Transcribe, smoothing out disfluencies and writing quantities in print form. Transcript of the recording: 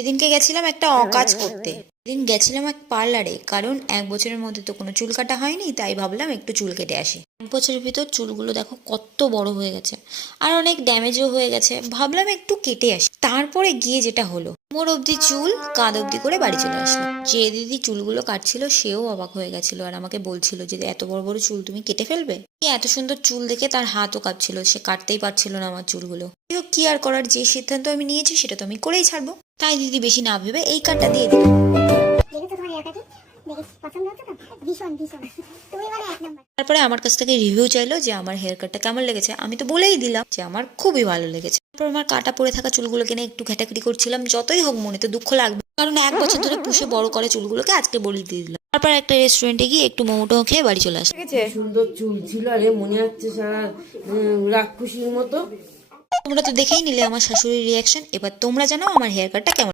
সেদিনকে গেছিলাম একটা অকাজ করতে। সেদিন গেছিলাম এক পার্লারে, কারণ 1 বছরের মধ্যে তো কোনো চুল কাটা হয়নি, তাই ভাবলাম একটু চুল কেটে আসি। 1 বছরের ভিতর চুলগুলো দেখো কত বড় হয়ে গেছে, আর অনেক ড্যামেজও হয়ে গেছে। ভাবলাম একটু কেটে আসি। তারপরে গিয়ে যেটা হলো, মোর অবধি চুল, কাঁধ অবধি করে বাড়ি চলে আসলো। যে দিদি চুলগুলো কাটছিল সেও অবাক হয়ে গেছিল, আর আমাকে বলছিল যে এত বড় বড় চুল তুমি কেটে ফেলবে। এত সুন্দর চুল দেখে তার হাতও কাঁপছিল, সে কাটতেই পারছিল না আমার চুলগুলো। কি আর করার, যে সিদ্ধান্ত আমি নিয়েছি সেটা তো আমি করেই ছাড়বো। তাই দিদি বেশি না ভেবে এই কাটটা দিয়ে দিল। তারপরে আমার কাছ থেকে রিভিউ চাইলো যে আমার হেয়ার কাটটা কেমন লেগেছে। আমি তো বলেই দিলাম যে আমার খুবই ভালো লেগেছে। তারপর আমার কাটা পড়ে থাকা চুলগুলোকে নিয়ে একটু ঘাটাঘাটি করছিলাম। যতই হোক মনে তো দুঃখ লাগবে, কারণ 1 বছর ধরে পুষে বড় করে চুলগুলোকে আজকে বলে দিয়ে দিলাম। তারপর একটা রেস্টুরেন্টে গিয়ে একটু মোমোটো খেয়ে বাড়ি চলে আসলাম। সুন্দর চুল ছিল, আরে মনে হচ্ছে সারা রাক্ষসীর মতো। তোমরা তো দেখেই নিলে আমার শাশুড়ির রিয়াকশন। এবার তোমরা জানাও আমার হেয়ার কাটটা কেমন।